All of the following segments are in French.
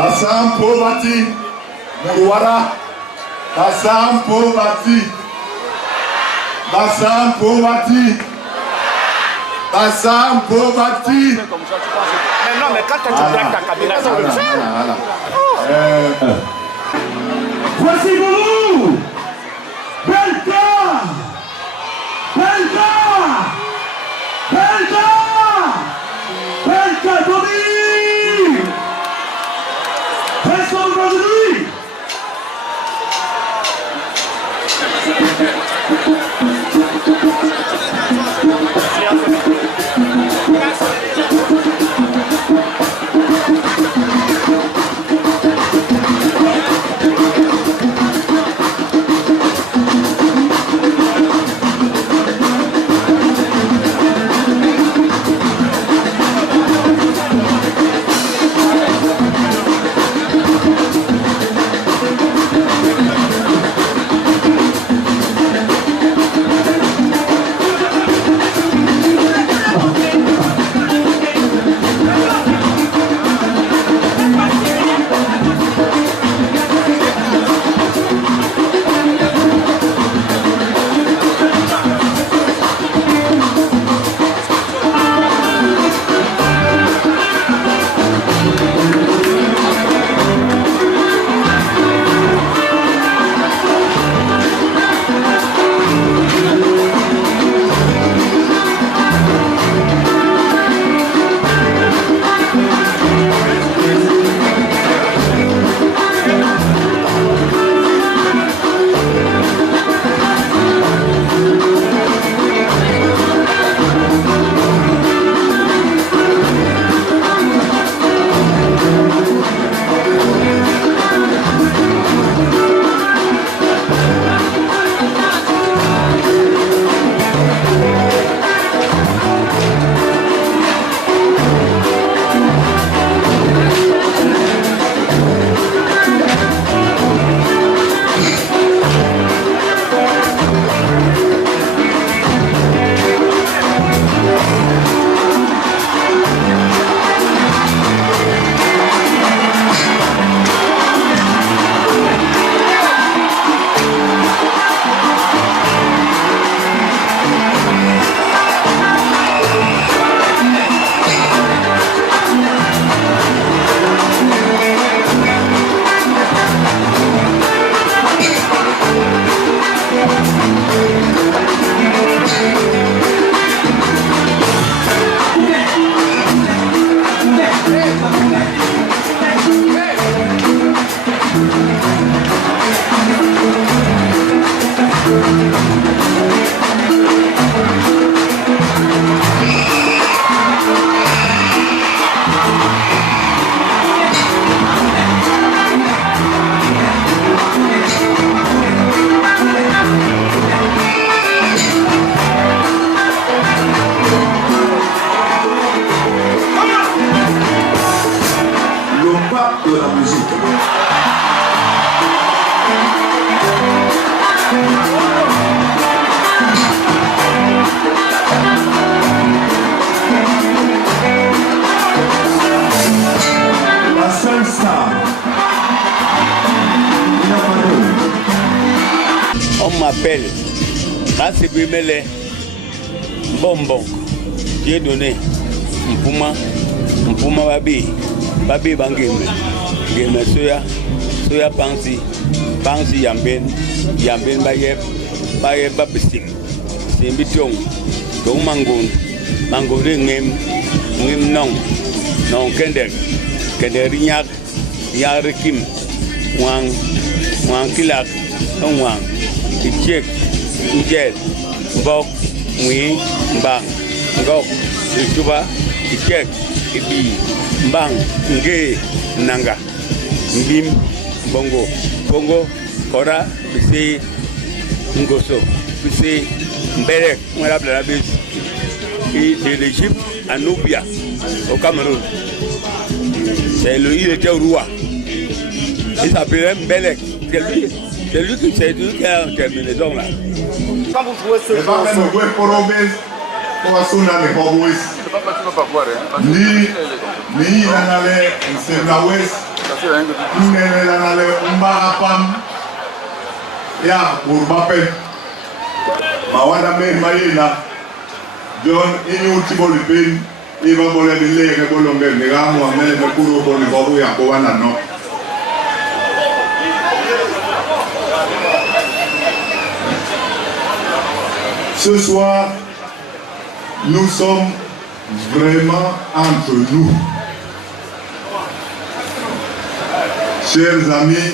Basampo Bati, Muruara, Basampo Bati, Basampo Bati, Basampo Bati. Mais non, mais quand tu plaques ta caméra, ça veut dire. Voici vous, Belka, Belka, Belka, Belka, Bobby, restons devant de lui. De la musique. La seule star. On m'appelle Bassibimele Bonbon. Dieu donné Mpuma Babi Bangeme. Game soya pansi yamben baye babisik. Simbitong. Dong mangon ngem nong kenderinyak yarikim wang kilak wang ichek njel bok mwi mbang ngok ichuba ichek ibi mbang nge nanga mbim bongo kora bisi ngoso bisi mberek mwala bla bis de l'Égypte à Nubia au Cameroun. C'est il était roi. Il s'appelait Mbelek. C'est lui qui a terminé donc là. Quand vous jouez ce jeu, ni nanale Sembawes Ngene na le mbarapam. Ya urbape. Mawanda me mayina. John inu tiboli pin. Iba bole dile ke bolonge negamu amele mekuru boni babu ya ko wana no. Ce soir, nous sommes vraiment entre nous. Chers amis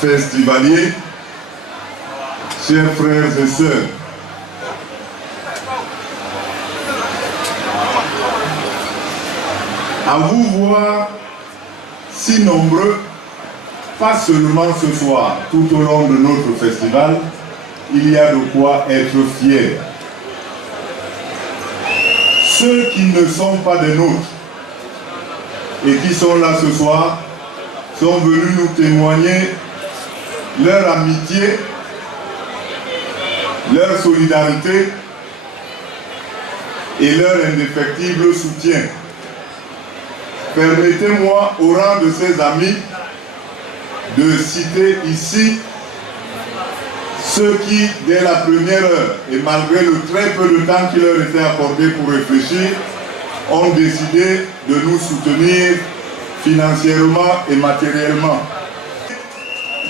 festivaliers, chers frères et sœurs, à vous voir si nombreux, pas seulement ce soir, tout au long de notre festival, il y a de quoi être fier. Ceux qui ne sont pas des nôtres et qui sont là ce soir sont venus nous témoigner leur amitié, leur solidarité et leur indéfectible soutien. Permettez-moi, au rang de ces amis, de citer ici ceux qui, dès la première heure, et malgré le très peu de temps qui leur était accordé pour réfléchir, ont décidé de nous soutenir financièrement et matériellement.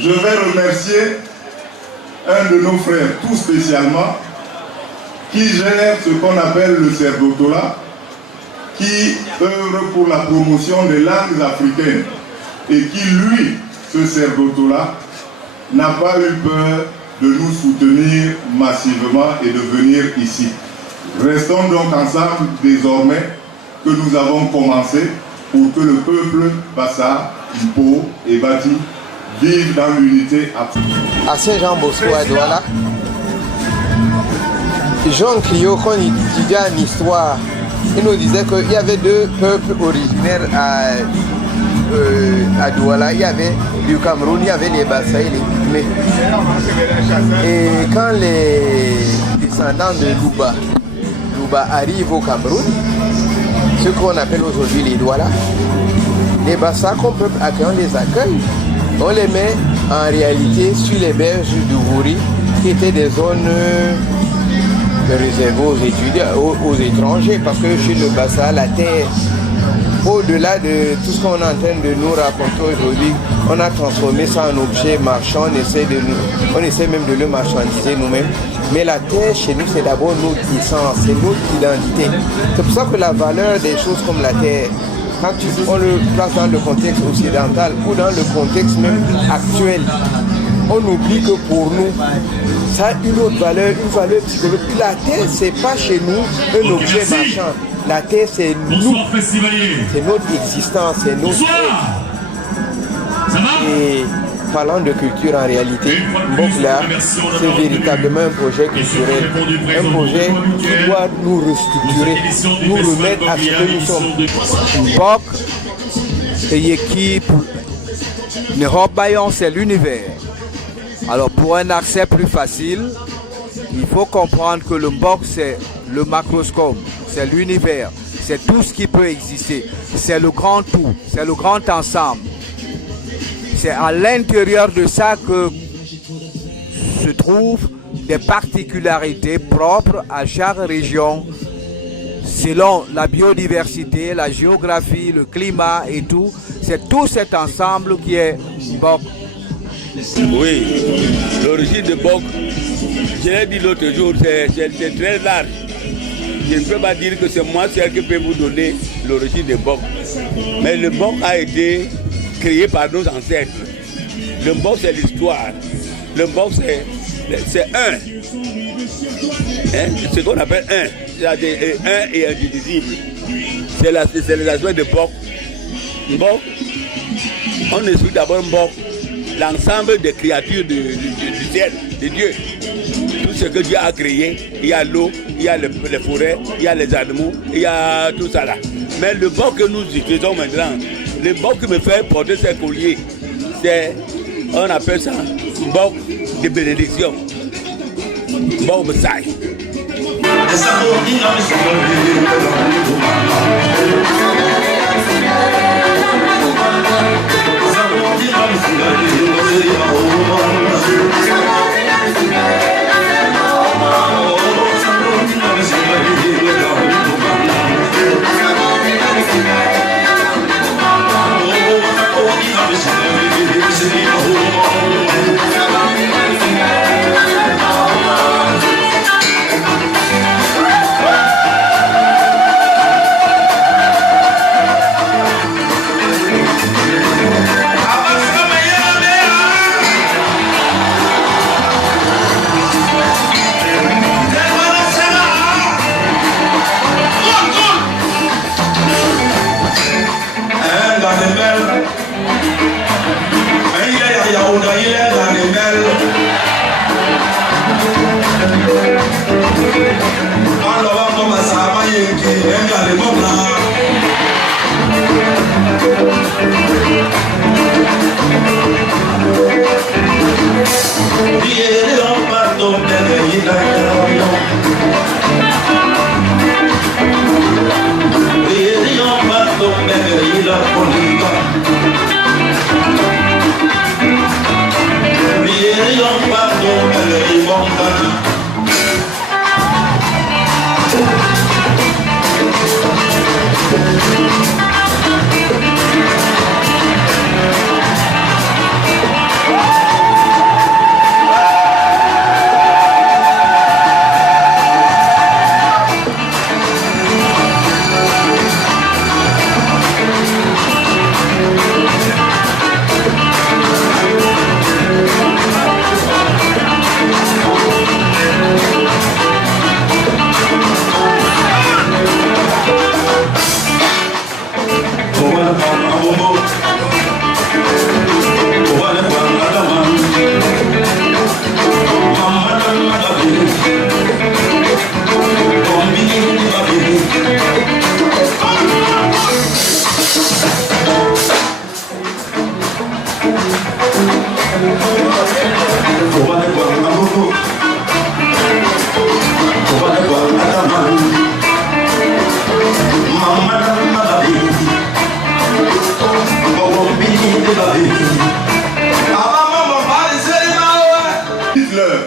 Je vais remercier un de nos frères, tout spécialement, qui gère ce qu'on appelle le Cerdotola, qui œuvre pour la promotion des langues africaines et qui, lui, ce Cerdotola, n'a pas eu peur de nous soutenir massivement et de venir ici. Restons donc ensemble désormais que nous avons commencé pour que le peuple Bassa, Mpo et Bati vivent dans l'unité absolue. À Saint-Jean-Bosco à Douala, Jean Clio, quand il étudiait en histoire, il nous disait qu'il y avait deux peuples originaires à Douala. Il y avait du Cameroun, il y avait les Bassa et les Pygmées. Et quand les descendants de Louba arrivent au Cameroun, ce qu'on appelle aujourd'hui les Douala, les Bassa comme peuple accueillant les accueille, on les met en réalité sur les berges du Gouri, qui étaient des zones réservées aux étudiants, aux étrangers, parce que chez le Bassa, la terre, au-delà de tout ce qu'on est en train de nous raconter aujourd'hui, on a transformé ça en objet marchand, on essaie même de le marchandiser nous-mêmes. Mais la terre, chez nous, c'est d'abord notre essence, c'est notre identité. C'est pour ça que la valeur des choses comme la terre, quand on le place dans le contexte occidental ou dans le contexte même actuel, on oublie que pour nous, ça a une autre valeur, une valeur psychologique. La terre, c'est pas chez nous un objet marchand. La terre, c'est nous. C'est notre existence, c'est notre être. Et parlant de culture en réalité, Mbokla, c'est véritablement un projet culturel. Un projet qui doit nous restructurer, nous remettre à ce que nous sommes. Mbok et l'équipe Nehobayon, c'est l'univers. Alors pour un accès plus facile, il faut comprendre que le Mbok, c'est le macroscope, c'est l'univers, c'est tout ce qui peut exister, c'est le grand tout, c'est le grand ensemble. C'est à l'intérieur de ça que se trouvent des particularités propres à chaque région, selon la biodiversité, la géographie, le climat et tout. C'est tout cet ensemble qui est Mbok. Oui, l'origine de Mbok, je l'ai dit l'autre jour, c'est très large. Je ne peux pas dire que c'est moi seul qui peux vous donner l'origine de Mbok. Mais le Mbok a été créé par nos ancêtres. Le Mbok, c'est l'histoire. Le Mbok, c'est un. Hein? Ce qu'on appelle un. C'est-à-dire un et indivisible. C'est les aspects de Mbok. Mbok, on explique d'abord Mbok, l'ensemble des créatures du ciel, de Dieu. Tout ce que Dieu a créé, il y a l'eau, il y a les forêts, il y a les animaux, il y a tout ça là. Mais le Mbok que nous utilisons maintenant, le Mbok qui me fait porter ces colliers, c'est, on appelle ça Mbok de bénédiction. Mbok Messiah. Dites-leur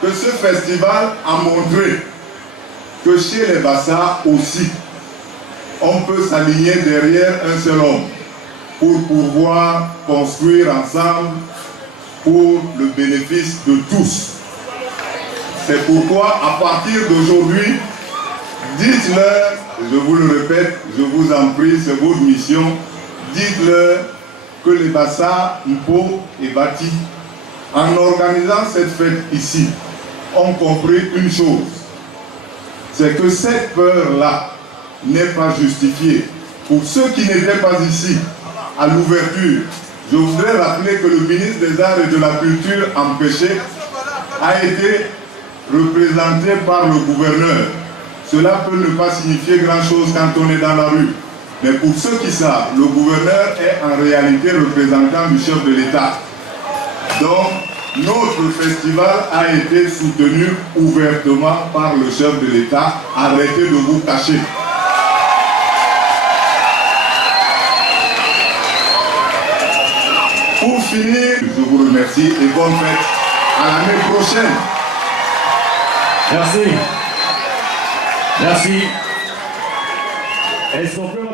que ce festival a montré que chez les Bassa aussi, on peut s'aligner derrière un seul homme pour pouvoir construire ensemble pour le bénéfice de tous. C'est pourquoi, à partir d'aujourd'hui, dites-leur, je vous le répète, je vous en prie, c'est votre mission, dites-leur que les Bassa, Mpo et Bati, en organisant cette fête ici, ont compris une chose, c'est que cette peur-là n'est pas justifiée. Pour ceux qui n'étaient pas ici, à l'ouverture, je voudrais rappeler que le ministre des Arts et de la Culture empêché a été représenté par le gouverneur. Cela peut ne pas signifier grand-chose quand on est dans la rue. Mais pour ceux qui savent, le gouverneur est en réalité représentant du chef de l'État. Donc, notre festival a été soutenu ouvertement par le chef de l'État. Arrêtez de vous cacher. Pour finir, je vous remercie et bonne fête à l'année prochaine. Merci. Merci. Est-ce qu'on peut